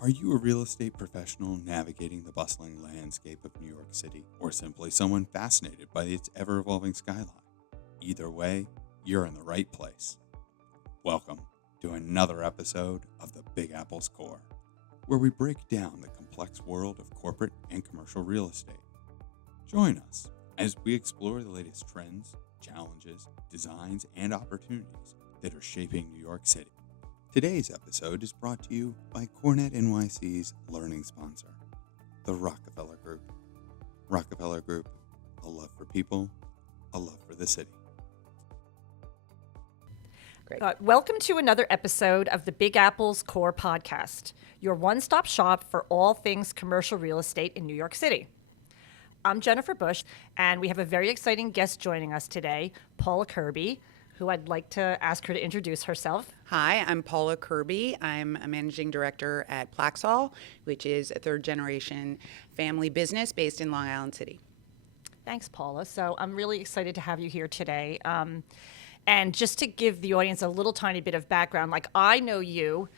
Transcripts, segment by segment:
Are you a real estate professional navigating the bustling landscape of New York City, or simply someone fascinated by its ever-evolving skyline? Either way, you're in the right place. Welcome to another episode of the Big Apple's Core, where we break down the complex world of corporate and commercial real estate. Join us as we explore the latest trends, challenges, designs, and opportunities that are shaping New York City. Today's episode is brought to you by Cornet NYC's learning sponsor, the Rockefeller Group. Rockefeller Group, a love for people, a love for the city. Great. Welcome to another episode of the Big Apple's Core podcast, your one-stop shop for all things commercial real estate in New York City. I'm Jennifer Busch, and we have a very exciting guest joining us today, Paula Kirby, who I'd like to ask her to introduce herself. Hi, I'm Paula Kirby. I'm a managing director at Plaxall, which is a third-generation family business based in Long Island City. Thanks, Paula. So I'm really excited to have you here today. And just to give the audience a little tiny bit of background, like I know you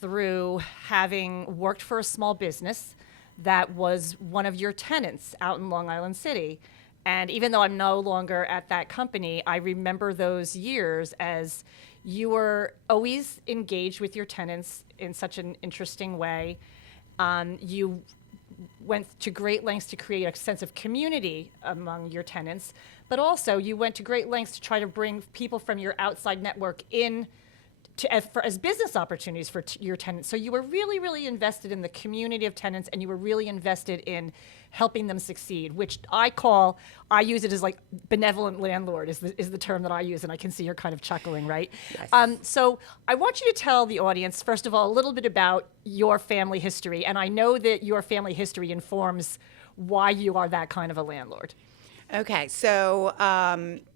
through having worked for a small business that was one of your tenants out in Long Island City. And even though I'm no longer at that company, I remember those years as you were always engaged with your tenants in such an interesting way. You went to great lengths to create a sense of community among your tenants, but also you went to great lengths to try to bring people from your outside network in as business opportunities for your tenants. So you were really, really invested in the community of tenants, and you were really invested in helping them succeed, which I use it as like benevolent landlord is the term that I use, and I can see you're kind of chuckling, right? Yes. So I want you to tell the audience, first of all, a little bit about your family history, and I know that your family history informs why you are that kind of a landlord. Okay, so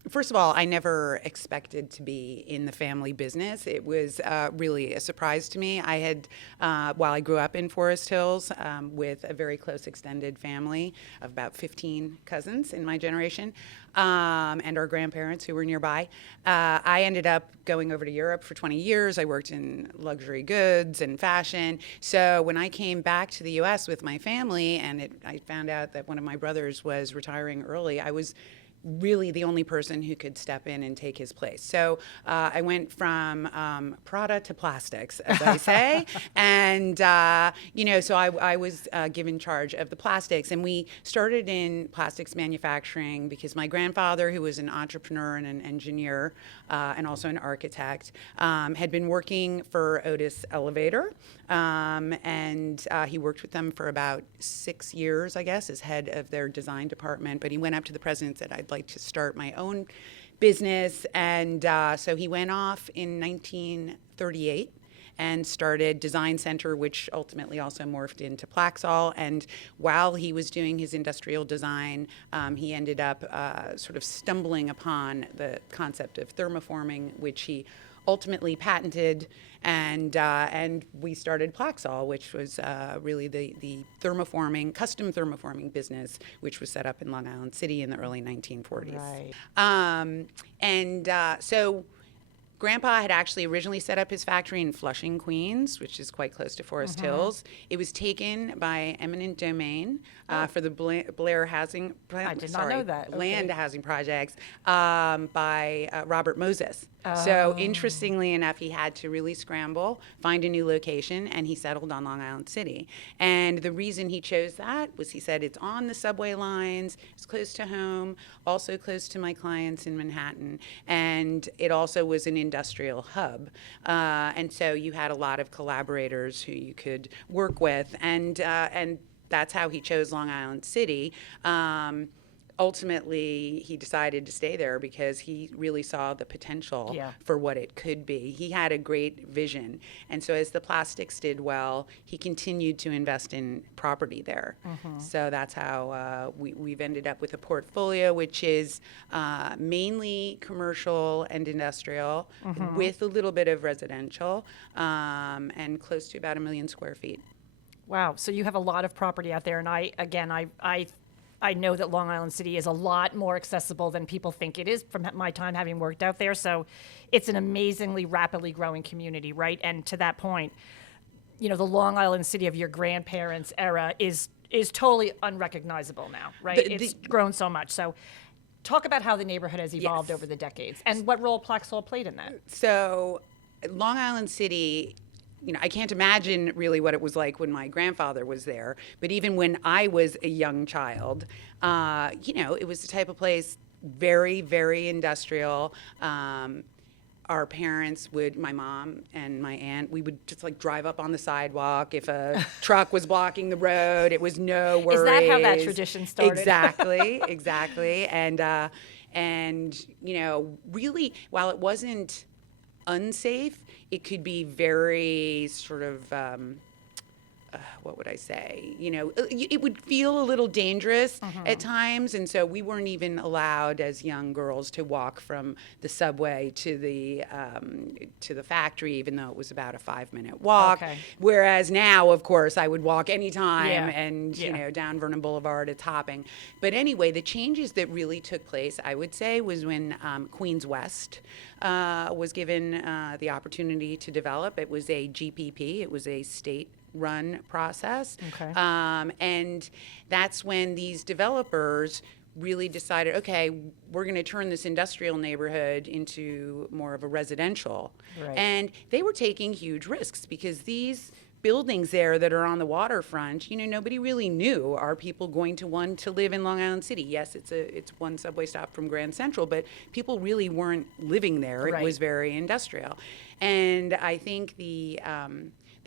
first of all, I never expected to be in the family business. It was really a surprise to me. I had, while I grew up in Forest Hills with a very close extended family of about 15 cousins in my generation, and our grandparents who were nearby, I ended up going over to Europe for 20 years. I worked in luxury goods and fashion. So when I came back to the U.S. with my family and I found out that one of my brothers was retiring early, I was really the only person who could step in and take his place. So I went from Prada to plastics, as I say. And, so I was given charge of the plastics. And we started in plastics manufacturing because my grandfather, who was an entrepreneur and an engineer and also an architect, had been working for Otis Elevator. And he worked with them for about 6 years, I guess, as head of their design department. But he went up to the president and said, I'd like to start my own business. And so he went off in 1938 and started Design Center, which ultimately also morphed into Plaxall. And while he was doing his industrial design, he ended up sort of stumbling upon the concept of thermoforming, which he ultimately patented, and we started Plaxall, which was really the custom thermoforming business, which was set up in Long Island City in the early 1940s. Right. So Grandpa had actually originally set up his factory in Flushing, Queens, which is quite close to Forest Hills. It was taken by eminent domain for the Blair Housing. I did not know that. Land housing projects by Robert Moses. So interestingly enough, he had to really scramble, find a new location, and he settled on Long Island City. And the reason he chose that was he said it's on the subway lines, it's close to home, also close to my clients in Manhattan, and it also was an industrial hub. And so you had a lot of collaborators who you could work with, and that's how he chose Long Island City. Ultimately, he decided to stay there because he really saw the potential for what it could be. He had a great vision. And so as the plastics did well, he continued to invest in property there. So that's how we've ended up with a portfolio which is mainly commercial and industrial with a little bit of residential and close to about 1 million square feet. Wow. So you have a lot of property out there. And I know that Long Island City is a lot more accessible than people think it is from my time having worked out there. So it's an amazingly rapidly growing community, right? And to that point, the Long Island City of your grandparents' era is totally unrecognizable now, right? It's grown so much. So talk about how the neighborhood has evolved over the decades and what role Plaxall played in that. So Long Island City, I can't imagine really what it was like when my grandfather was there. But even when I was a young child, it was the type of place very, very industrial. Our parents my mom and my aunt, we would just like drive up on the sidewalk. If a truck was blocking the road, it was no worries. Is that how that tradition started? Exactly. And really, while it wasn't unsafe, it could be very sort of, what would I say? It would feel a little dangerous at times, and so we weren't even allowed as young girls to walk from the subway to the factory, even though it was about a 5-minute walk. Okay. Whereas now, of course, I would walk anytime, and down Vernon Boulevard, it's hopping. But anyway, the changes that really took place, I would say, was when Queens West was given the opportunity to develop. It was a GPP. It was a state-run process. Okay. And that's when these developers really decided, okay, we're going to turn this industrial neighborhood into more of a residential. Right. And they were taking huge risks because these buildings there that are on the waterfront, nobody really knew, are people going to want to live in Long Island City? Yes, it's one subway stop from Grand Central, but people really weren't living there. It was very industrial. And I think the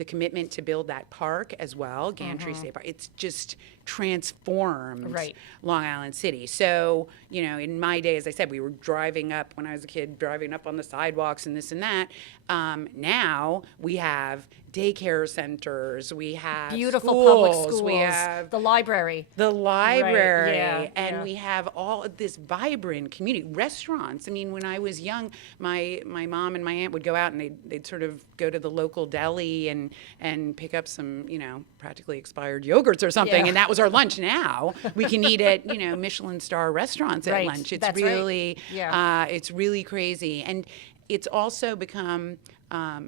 commitment to build that park as well, Gantry State Park, it's just transformed Long Island City. So, in my day, as I said, we were driving up, when I was a kid, driving up on the sidewalks and this and that. Now we have daycare centers, we have beautiful schools, public schools, we have the library, and we have all of this vibrant community, restaurants. I mean, when I was young, my mom and my aunt would go out and they'd sort of go to the local deli and pick up some, practically expired yogurts or something, and that was our lunch. Now we can eat at Michelin star restaurants at lunch. It's it's really crazy, and it's also become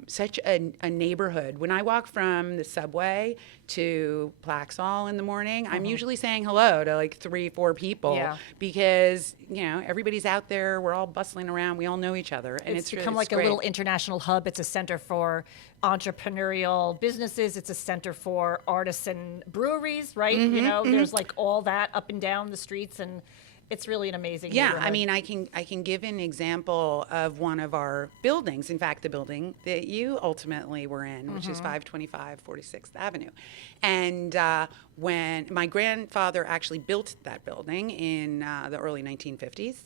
such a neighborhood. When I walk from the subway to Plaxall in the morning, I'm usually saying hello to like 3-4 people because everybody's out there. We're all bustling around. We all know each other, and it's become like a little international hub. It's a center for entrepreneurial businesses. It's a center for artisan breweries, right? There's like all that up and down the streets, and it's really an amazing neighborhood. I mean, I can give an example of one of our buildings. In fact, the building that you ultimately were in, which is 525 46th Avenue. And when my grandfather actually built that building in the early 1950s,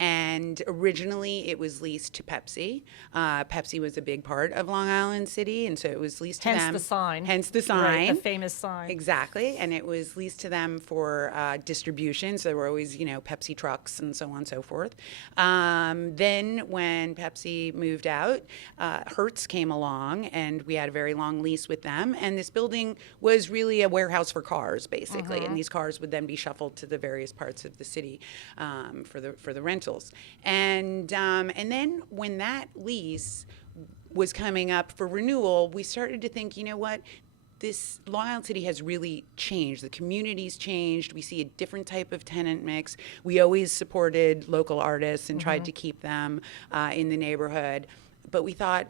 and originally it was leased to Pepsi. Pepsi was a big part of Long Island City, and so it was leased to them. Hence the sign. Right, the famous sign. Exactly, and it was leased to them for distribution, so there were always, Pepsi trucks and so on and so forth. Then when Pepsi moved out, Hertz came along, and we had a very long lease with them, and this building was really a warehouse for cars, basically, and these cars would then be shuffled to the various parts of the city for the rentals. And then when that lease was coming up for renewal, we started to think, what? This Long Island City has really changed. The community's changed. We see a different type of tenant mix. We always supported local artists and tried to keep them in the neighborhood. But we thought,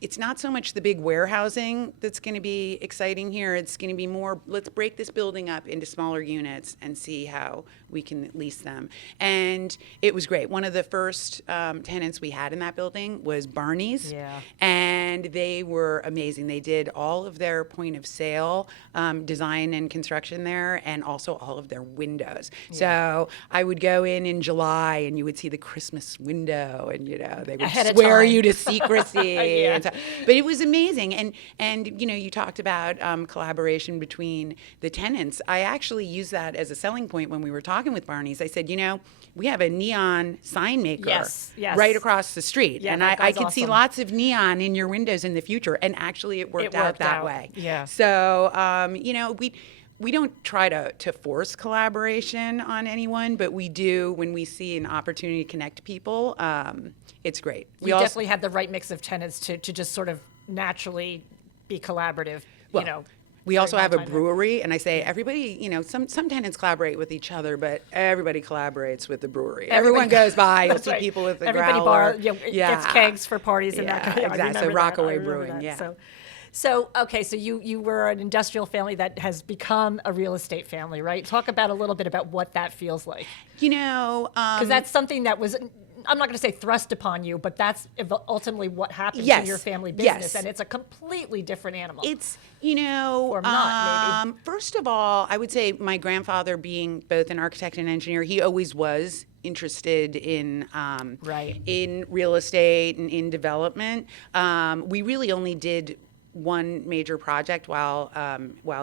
it's not so much the big warehousing that's going to be exciting here. It's going to be more, let's break this building up into smaller units and see how we can lease them. And it was great. One of the first tenants we had in that building was Barney's. Yeah. And they were amazing. They did all of their point of sale design and construction there, and also all of their windows. Yeah. So I would go in July, and you would see the Christmas window, and they would swear you to secrecy. And so, but it was amazing. And you talked about collaboration between the tenants. I actually used that as a selling point when we were talking with Barney's. I said, we have a neon sign maker right across the street. Yeah, and I could see lots of neon in your windows in the future. And actually it worked out that way. Yeah. So, we don't try to force collaboration on anyone, but we do when we see an opportunity to connect people. It's great. We definitely had the right mix of tenants to just sort of naturally be collaborative, Well, you know. we also during have my a time there. brewery, and I say everybody, some tenants collaborate with each other, but everybody collaborates with the brewery. Everyone goes by, you'll That's see right. people with the Everybody growler. gets kegs for parties and that kind of. exactly. I So remember Rockaway that. I remember Brewing, that. yeah. So okay, so you were an industrial family that has become a real estate family, right? Talk about a little bit about what that feels like, because that's something that was. I'm not going to say thrust upon you, but that's ultimately what happened Yes, to your family business, yes. and it's a completely different animal. It's, Or not, maybe. first of all, I would say my grandfather being both an architect and engineer, he always was interested in Right. in real estate and in development. We really only did one major project while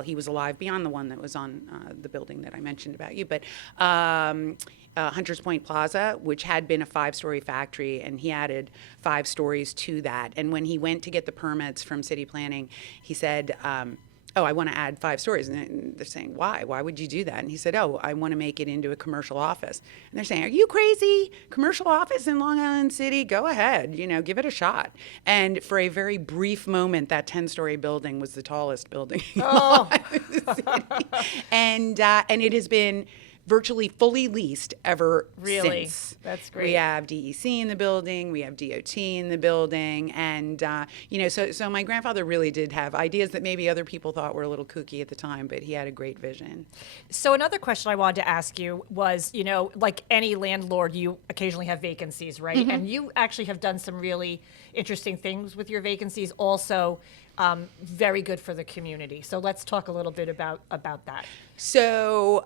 he was alive, beyond the one that was on the building that I mentioned about you, but Hunters Point Plaza, which had been a 5-story factory, and he added 5 stories to that. And when he went to get the permits from city planning, he said, oh, I want to add 5 stories. And they're saying, why? Why would you do that? And he said, oh, I want to make it into a commercial office. And they're saying, are you crazy? Commercial office in Long Island City? Go ahead, give it a shot. And for a very brief moment, that 10-story building was the tallest building in Long Island City. And it has been virtually fully leased ever Really? since. That's great. We have DEC in the building, we have DOT in the building, and so my grandfather really did have ideas that maybe other people thought were a little kooky at the time, but he had a great vision. So another question I wanted to ask you was, like any landlord, you occasionally have vacancies, right? Mm-hmm. And you actually have done some really interesting things with your vacancies, also very good for the community. So let's talk a little bit about that. So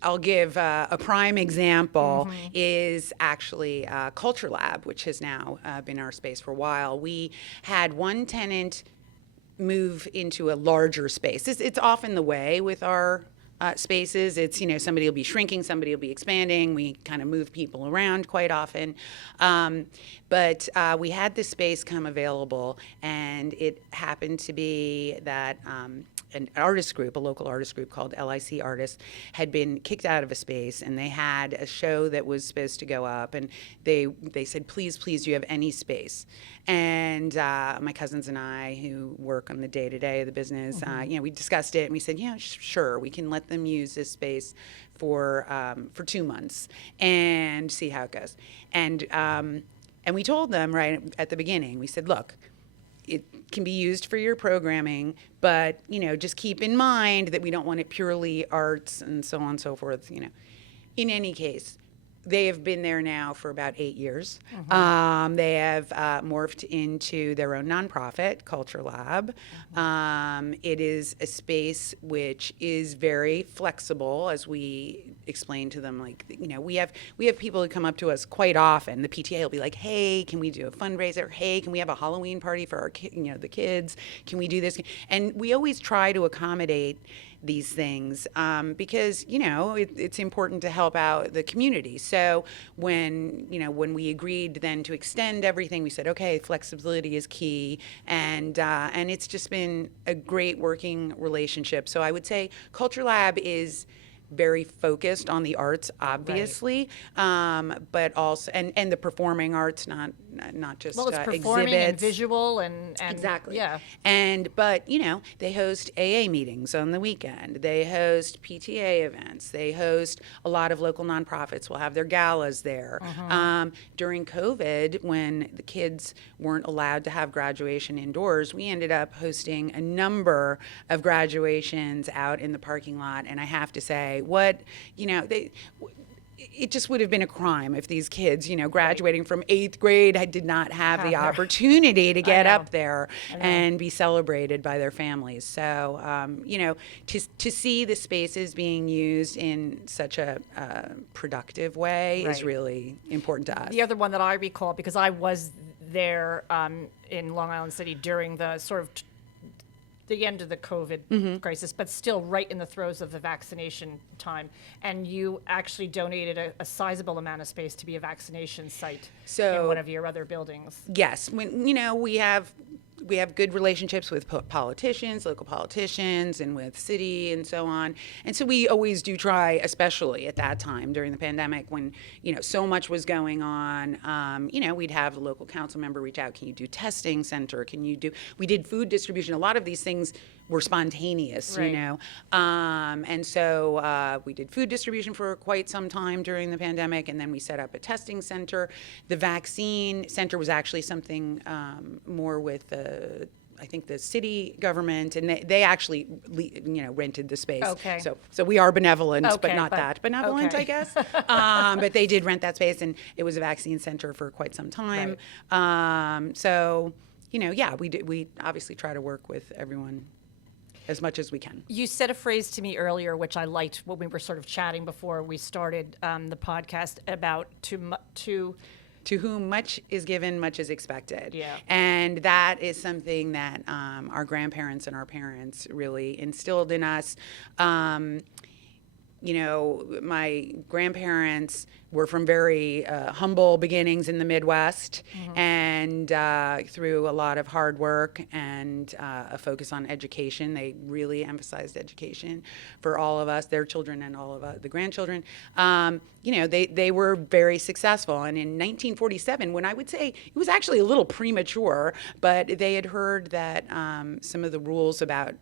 I'll give a prime example is actually Culture Lab, which has now been our space for a while. We had one tenant move into a larger space. It's often the way with our spaces. It's, somebody will be shrinking, somebody will be expanding. We kind of move people around quite often. But we had this space come available, and it happened to be that an artist group, a local artist group called LIC Artists, had been kicked out of a space, and they had a show that was supposed to go up, and they said, please, do you have any space? And my cousins and I, who work on the day-to-day of the business, we discussed it, and we said, yeah, sure, we can let them use this space for 2 months and see how it goes. And we told them right at the beginning, we said, look, it can be used for your programming, but, just keep in mind that we don't want it purely arts and so on and so forth, In any case, they have been there now for about 8 years. They have morphed into their own nonprofit, Culture Lab. It is a space which is very flexible, as we explain to them. Like, we have people who come up to us quite often. The PTA will be like, "Hey, can we do a fundraiser? Hey, can we have a Halloween party for our the kids? Can we do this?" And we always try to accommodate these things because it's important to help out the community. So when we agreed then to extend everything, we said, okay, flexibility is key, and it's just been a great working relationship. So I would say Culture Lab is very focused on the arts, obviously, but also and the performing arts, not just Well, it's performing exhibits. and visual and Exactly. Yeah. But they host AA meetings on the weekend. They host PTA events. They host a lot of local nonprofits. Will have their galas there. During COVID, when the kids weren't allowed to have graduation indoors, we ended up hosting a number of graduations out in the parking lot. And I have to say, it just would have been a crime if these kids, graduating from 8th grade, did not have the opportunity to get up there and be celebrated by their families. So, to see the spaces being used in such a productive way is really important to us. The other one that I recall, because I was there in Long Island City during the sort of the end of the COVID crisis, but still right in the throes of the vaccination time. And you actually donated a sizable amount of space to be a vaccination site in one of your other buildings. Yes, when we have we have good relationships with politicians, local politicians, and with city and so on. And so we always do try, especially at that time during the pandemic when, so much was going on. We'd have a local council member reach out, can you do testing center? We did food distribution. A lot of these things were spontaneous, Right. And so we did food distribution for quite some time during the pandemic, and then we set up a testing center. The vaccine center was actually something more with I think the city government, and they actually, rented the space. Okay. So we are benevolent, but Okay, not but- that benevolent, okay. I guess. But they did rent that space, and it was a vaccine center for quite some time. We obviously try to work with everyone as much as we can. You said a phrase to me earlier, which I liked when we were sort of chatting before we started the podcast about To whom much is given, much is expected. Yeah. And that is something that our grandparents and our parents really instilled in us. My grandparents were from very humble beginnings in the Midwest, and through a lot of hard work and a focus on education, they really emphasized education for all of us, their children and all of the grandchildren. They were very successful. And in 1947, when I would say it was actually a little premature, but they had heard that some of the rules about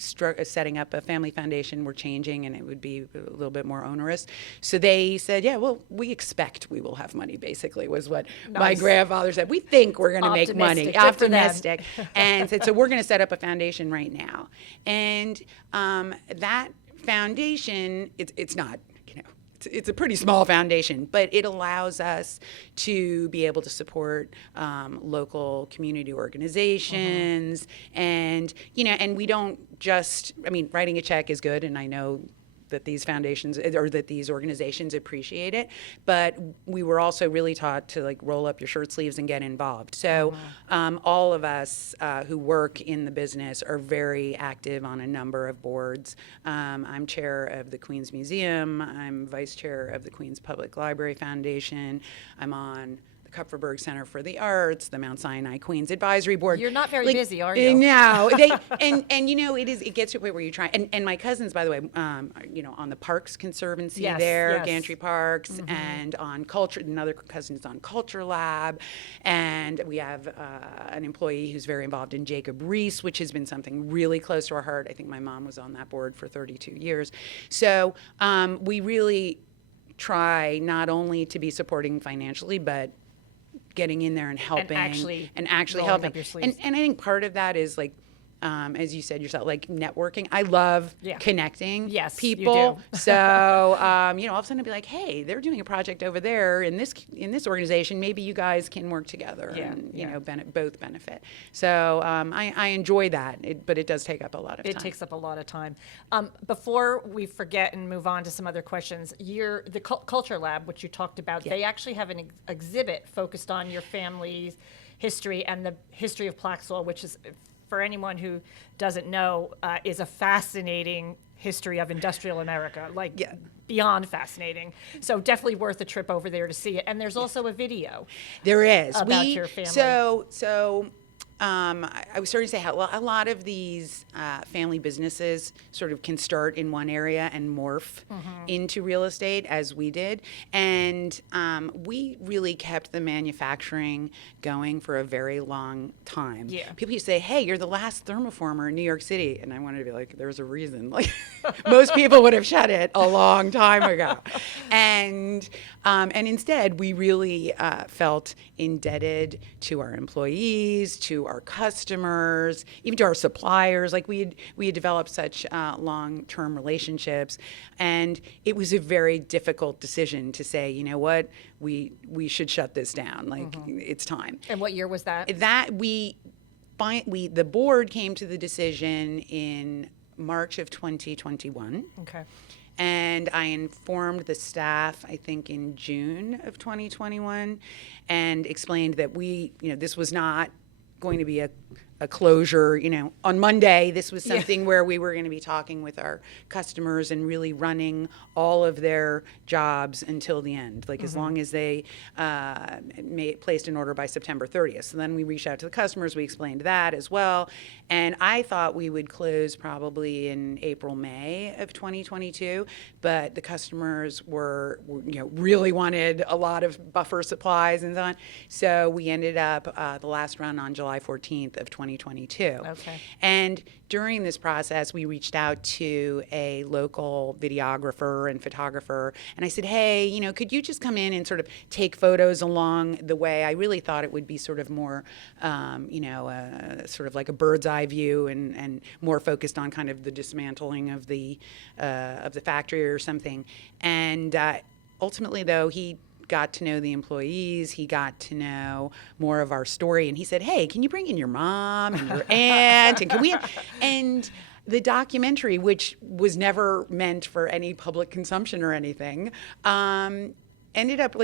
setting up a family foundation were changing, and it would be a little bit more onerous. So they said, we expect we will have money, basically, was what my grandfather said. We think we're going to make money. Optimistic. And said, so we're going to set up a foundation right now. And that foundation, it's not, it's a pretty small foundation, but it allows us to be able to support local community organizations, and we don't just. Writing a check is good, and I know that these foundations or that these organizations appreciate it, but we were also really taught to roll up your shirt sleeves and get involved. So all of us who work in the business are very active on a number of boards. I'm chair of the Queens Museum. I'm vice chair of the Queens Public Library Foundation. I'm on the Kupferberg Center for the Arts, the Mount Sinai Queens Advisory Board. You're not very busy, are you? No, it gets to a point where you try. And my cousins, by the way, on the Parks Conservancy there, Gantry Parks, and on Culture. Another cousin is on Culture Lab, and we have an employee who's very involved in Jacob Riis, which has been something really close to our heart. I think my mom was on that board for 32 years. So we really try not only to be supporting financially, but getting in there and helping and actually helping. Up your sleeves. And I think part of that is as you said yourself, networking. I love connecting people. You do. So, all of a sudden I'd be like, hey, they're doing a project over there in this organization. Maybe you guys can work together and both benefit. So I enjoy that, but it does take up a lot of time. It takes up a lot of time. Before we forget and move on to some other questions, the Culture Lab, which you talked about, they actually have an exhibit focused on your family's history and the history of Plaxall, which is, for anyone who doesn't know, is a fascinating history of industrial America, beyond fascinating. So definitely worth a trip over there to see it. And there's also a video. There is. About your family. So I was starting to say how a lot of these family businesses sort of can start in one area and morph into real estate, as we did. And we really kept the manufacturing going for a very long time. Yeah. People used to say, hey, you're the last thermoformer in New York City. And I wanted to be like, there's a reason. Most people would have shut it a long time ago. And instead, we really felt indebted to our employees, to our customers, even to our suppliers. We had developed such long-term relationships, and it was a very difficult decision to say, you know what, we should shut this down. It's time. And what year was that? The board came to the decision in March of 2021. Okay. And I informed the staff, I think, in June of 2021, and explained that this was not going to be a a closure, on Monday. This was something where we were going to be talking with our customers and really running all of their jobs until the end, like as long as they placed an order by September 30th. So then we reached out to the customers, we explained that as well. And I thought we would close probably in April, May of 2022, but the customers were really wanted a lot of buffer supplies and so on. So we ended up the last run on July 14th of 2022. Okay. And during this process, we reached out to a local videographer and photographer, and I said, hey, could you just come in and sort of take photos along the way? I really thought it would be sort of more, sort of like a bird's eye view and more focused on kind of the dismantling of the factory or something. And ultimately, though, he got to know the employees, he got to know more of our story, and he said, hey, can you bring in your mom and your aunt, and can we, and the documentary, which was never meant for any public consumption or anything, ended up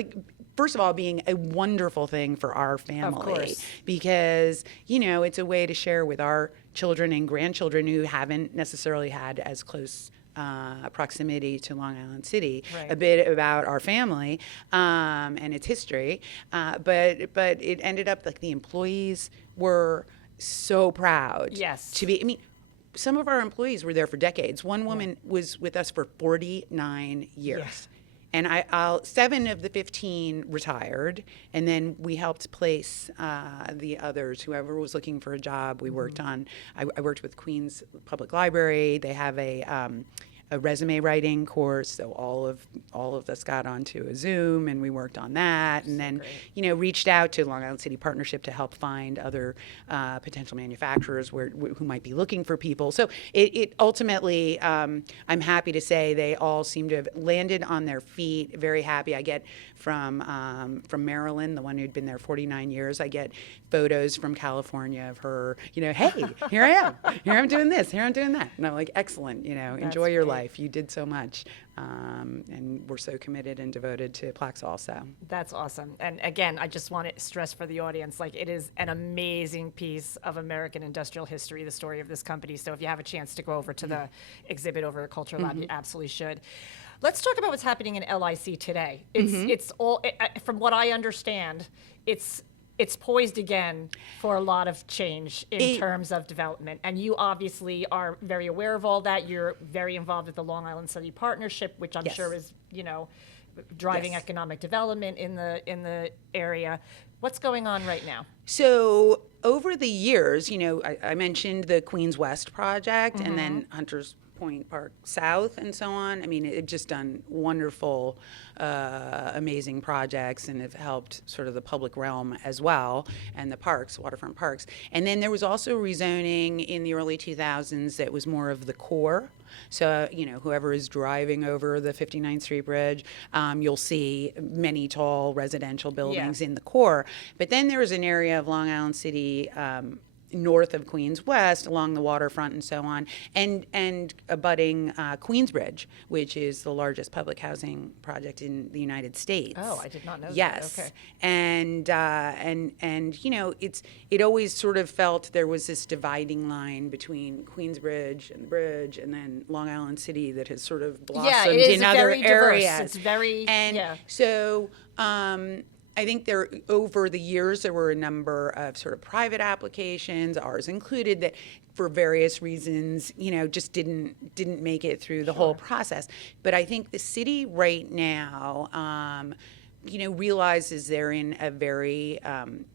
first of all, being a wonderful thing for our family, because, it's a way to share with our children and grandchildren who haven't necessarily had as close proximity to Long Island City, a bit about our family and its history. But it ended up the employees were so proud to be, some of our employees were there for decades. One woman was with us for 49 years. Yeah. And 7 of the 15 retired, and then we helped place the others. Whoever was looking for a job, we worked on. I worked with Queens Public Library. They have a resume writing course, so all of us got onto a Zoom and we worked on that, and then reached out to Long Island City Partnership to help find other potential manufacturers who might be looking for people. So it ultimately, I'm happy to say they all seem to have landed on their feet. Very happy. I get from Marilyn, the one who'd been there 49 years. I get photos from California of her. Hey, here I am. Here I'm doing this. Here I'm doing that. And I'm like, excellent. Enjoy your life. You did so much, and we're so committed and devoted to Plaxall. So that's awesome. And again, I just want to stress for the audience, it is an amazing piece of American industrial history, the story of this company. So if you have a chance to go over to the exhibit over at Culture Lab, you absolutely should. Let's talk about what's happening in LIC today. It's from what I understand, it's poised again for a lot of change in terms of development. And you obviously are very aware of all that. You're very involved with the Long Island City Partnership, which I'm sure is, driving economic development in the area. What's going on right now? So over the years, I mentioned the Queens West project and then Hunters Point Park South and so on. It's just done wonderful, amazing projects, and have helped sort of the public realm as well, and the parks, waterfront parks. And then there was also rezoning in the early 2000s that was more of the core. So, whoever is driving over the 59th Street Bridge, you'll see many tall residential buildings in the core. But then there was an area of Long Island City north of Queens West, along the waterfront and so on, and abutting Queensbridge, which is the largest public housing project in the United States. Oh, I did not know that. Yes. Okay. And it always sort of felt there was this dividing line between Queensbridge and the bridge, and then Long Island City that has sort of blossomed in other very areas. Diverse. It's very so I think over the years, there were a number of sort of private applications, ours included, that for various reasons, just didn't make it through the whole process. But I think the city right now, realizes they're in a very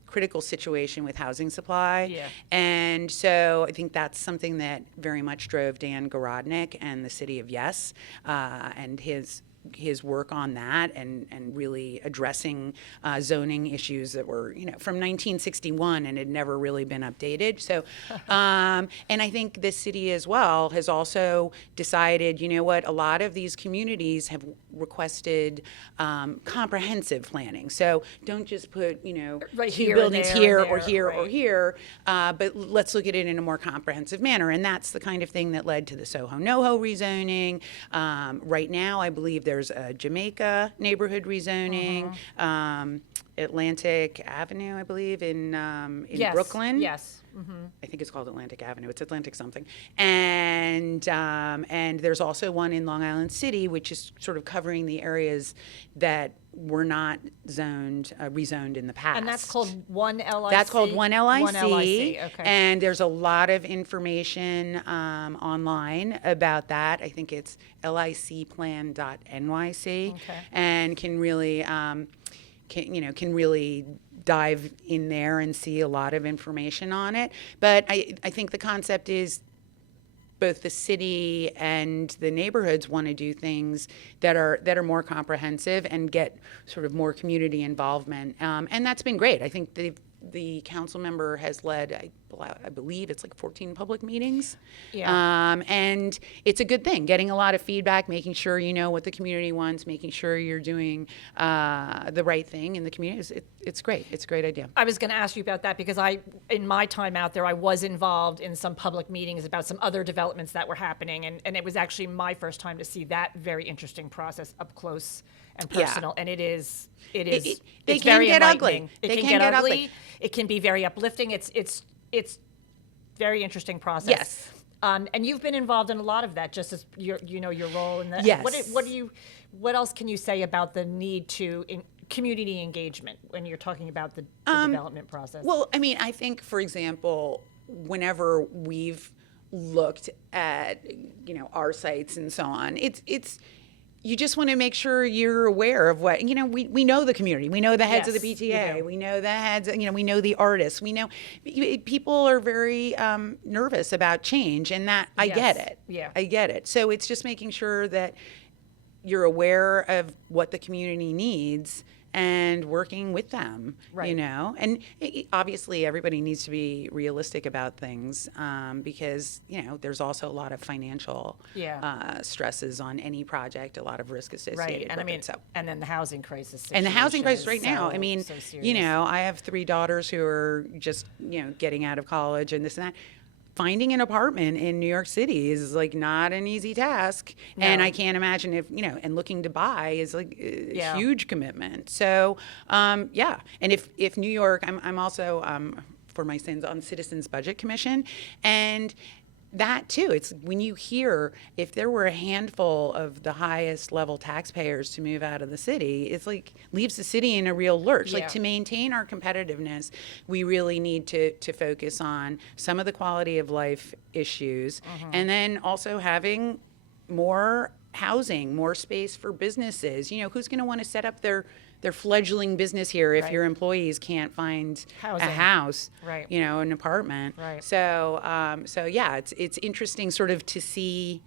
critical situation with housing supply. Yeah. And so I think that's something that very much drove Dan Garodnick and the city of Yes, and his work on that, and really addressing zoning issues that were from 1961 and had never really been updated. So and I think the city as well has also decided, a lot of these communities have requested comprehensive planning. So don't just put two buildings here or here or here, but let's look at it in a more comprehensive manner. And that's the kind of thing that led to the Soho NoHo rezoning. Right now, I believe there's a Jamaica neighborhood rezoning, Atlantic Avenue, I believe, in yes, Brooklyn. Yes. I think it's called Atlantic Avenue. It's Atlantic something. And there's also one in Long Island City, which is sort of covering the areas that were not rezoned in the past. And that's called One LIC? That's called One LIC. One LIC, okay. And there's a lot of information online about that. I think it's licplan.nyc. Okay. And can really dive in there and see a lot of information on it. But I think the concept is both the city and the neighborhoods want to do things that are more comprehensive and get sort of more community involvement. And that's been great. I think the council member has led, I believe it's like 14 public meetings. Yeah. And it's a good thing, getting a lot of feedback, making sure you know what the community wants, making sure you're doing the right thing in the community. It's great. It's a great idea. I was going to ask you about that because in my time out there, I was involved in some public meetings about some other developments that were happening. And it was actually my first time to see that very interesting process up close and personal. Yeah. And it's very get enlightening. Ugly. It can get ugly. It can be very uplifting. It's very interesting process. Yes. And you've been involved in a lot of that, just as your role in that. Yes. What else can you say about the need to community engagement when you're talking about the development process? Well, I mean, I think, for example, whenever we've looked at, our sites and so on, it's you just want to make sure you're aware of what, we know the community. We know the heads of the PTA. We know the heads, we know the artists. We know people are very nervous about change, and that I get it. Yeah. I get it. So it's just making sure that you're aware of what the community needs and working with them, right. And obviously everybody needs to be realistic about things because, there's also a lot of financial stresses on any project, a lot of risk associated with it. So. And then the housing crisis. And the housing crisis right now, so I have 3 daughters who are just, getting out of college and this and that. Finding an apartment in New York City is like not an easy task. No. And I can't imagine if, and looking to buy is like a huge commitment. So, And if New York, I'm also, for my sins, on Citizens Budget Commission. And that too, it's when you hear if there were a handful of the highest level taxpayers to move out of the city, it's like leaves the city in a real lurch. Like to maintain our competitiveness, we really need to focus on some of the quality of life issues, and then also having more housing, more space for businesses. Who's going to want to set up their fledgling business here if your employees can't find a house, an apartment. Right. So, it's interesting sort of to see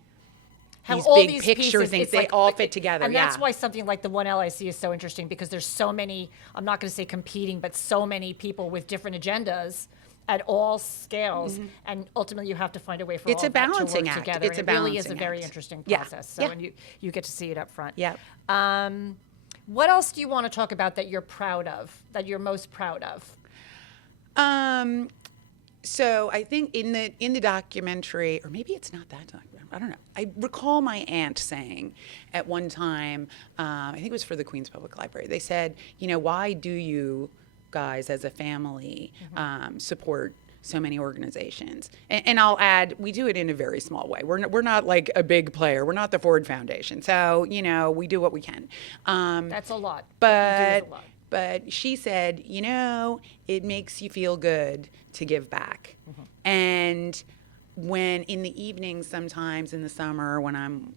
how these all big these picture pieces, things, they all fit together. And that's why something like the One LIC is so interesting, because there's so many, I'm not going to say competing, but so many people with different agendas at all scales, and ultimately you have to find a way for all of that to work together. It's a balancing act. It really is a very interesting process. So and you get to see it up front. Yeah. What else do you want to talk about that you're proud of, that you're most proud of? So I think in the documentary, or maybe it's not that documentary, I don't know. I recall my aunt saying at one time, I think it was for the Queens Public Library, they said, why do you guys as a family support so many organizations? And I'll add, we do it in a very small way. We're not like a big player. We're not the Ford Foundation. So, we do what we can. That's a lot. But she said, it makes you feel good to give back. And when in the evenings, sometimes in the summer, when I'm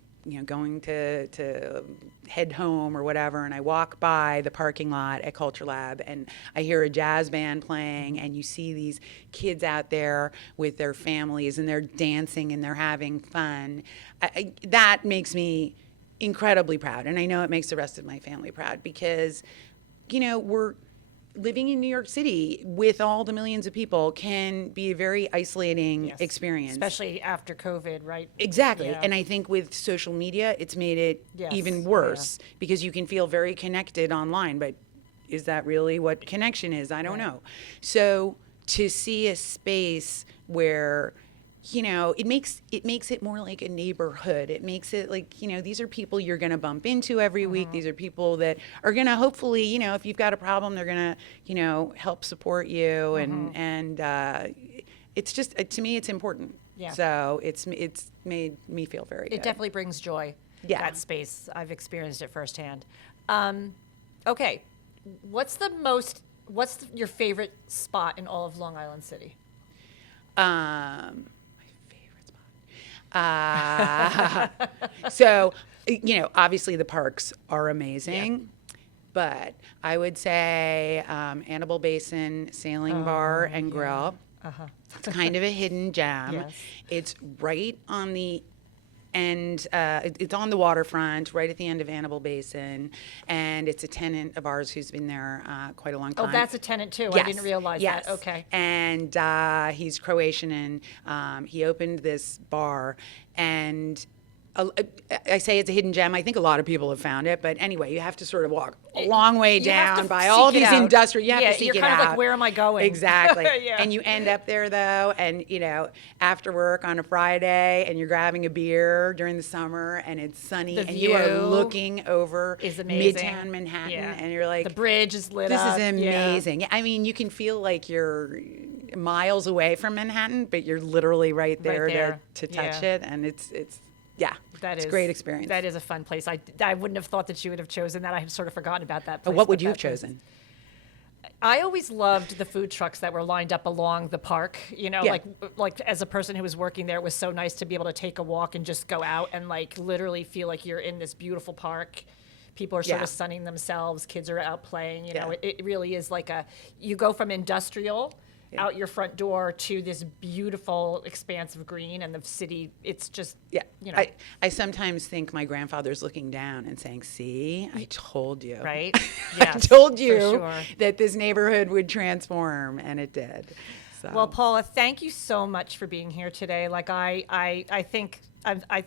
going to head home or whatever, and I walk by the parking lot at Culture Lab and I hear a jazz band playing, and you see these kids out there with their families and they're dancing and they're having fun, that makes me incredibly proud. And I know it makes the rest of my family proud because, we're living in New York City with all the millions of people can be a very isolating experience. Especially after COVID, right? Exactly. Yeah. And I think with social media, it's made it even worse because you can feel very connected online, but is that really what connection is? I don't know. So to see a space where it makes it more like a neighborhood. It makes it like, these are people you're going to bump into every week. These are people that are going to hopefully, if you've got a problem, they're going to, help support you. And it's just to me it's important. Yeah. So it's made me feel very good. It definitely brings joy. Yeah. That space. I've experienced it firsthand. Okay. What's your favorite spot in all of Long Island City? My favorite spot. So, obviously the parks are amazing, but I would say Annabelle Basin Sailing Bar and Grill. It's kind of a hidden gem. Yes. It's right on the end. It's on the waterfront, right at the end of Annabelle Basin, and it's a tenant of ours who's been there quite a long time. Oh, that's a tenant too. Yes. I didn't realize Yes. that. Okay. And he's Croatian, and he opened this bar, and I say it's a hidden gem. I think a lot of people have found it, but anyway, you have to sort of walk a long way You have down to by all seek it these out. industrial. You have Yeah, to seek you're it kind of out. like, where am I going? Exactly. Yeah. And you end up there though, and after work on a Friday, and you're grabbing a beer during the summer, and it's sunny, The and you are view looking over is amazing. Midtown Manhattan, Yeah. and you're like, The bridge is lit this up. is Yeah. amazing. Yeah, I mean, you can feel like you're miles away from Manhattan, but you're literally right there, there. to touch Yeah. it, and it's it's a great experience. That is a fun place. I wouldn't have thought that you would have chosen that. I had sort of forgotten about that But place. what would but you have that place- chosen? I always loved the food trucks that were lined up along the park. Yeah. Like as a person who was working there, it was so nice to be able to take a walk and just go out and like literally feel like you're in this beautiful park. People are sort Yeah. of sunning themselves. Kids are out playing. Yeah. It really is like you go from industrial out your front door to this beautiful expanse of green and the city. It's just, Yeah. you know, I sometimes think my grandfather's looking down and saying, "See, I told you." right? I Yes, told for you sure. that this neighborhood would transform, and it did. So. Well, Paula, thank you so much for being here today. Like I think I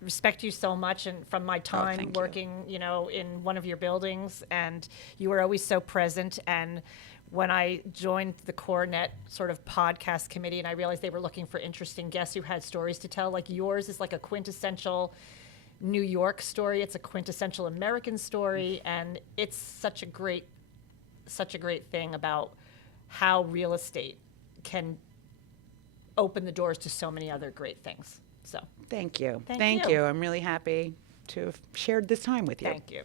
respect you so much, and from my time thank you. working, in one of your buildings, and you were always so present. And when I joined the CoreNet sort of podcast committee, and I realized they were looking for interesting guests who had stories to tell, like yours is like a quintessential New York story. It's a quintessential American story, and it's such a great thing about how real estate can open the doors to so many other great things. So Thank you. Thank you. I'm really happy to have shared this time with you. thank you.